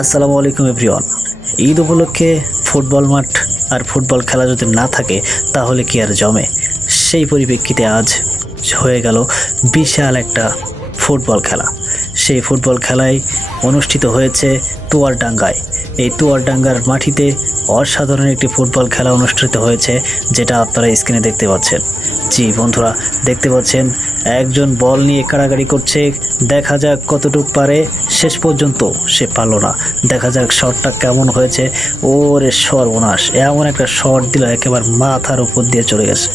আসসালামু আলাইকুম এভরিওয়ান। ঈদ উপলক্ষে ফুটবল মাঠ আর ফুটবল খেলা যদি না থাকে তাহলে কি আর জমে? সেই পরিপ্রেক্ষিতে আজ হয়ে গেল বিশাল একটা ফুটবল খেলা। সেই ফুটবল খেলায় অনুষ্ঠিত হয়েছে তুয়ারডাঙ্গায়। এই তুয়ারডাঙ্গার মাটিতে অসাধারণ একটি ফুটবল খেলা অনুষ্ঠিত হয়েছে, যেটা আপনারা স্ক্রিনে দেখতে পাচ্ছেন। জি বন্ধুরা, দেখতে পাচ্ছেন একজন বল নিয়ে কাড়াকাড়ি করছে। দেখা যাক কতটুকু পারে। শেষ পর্যন্ত সে পারল না। দেখা যাক শটটা কেমন হয়েছে। ওরে সর্বনাশ, এমন একটা শট দিল একেবারে মাথার উপর দিয়ে চলে গেছে।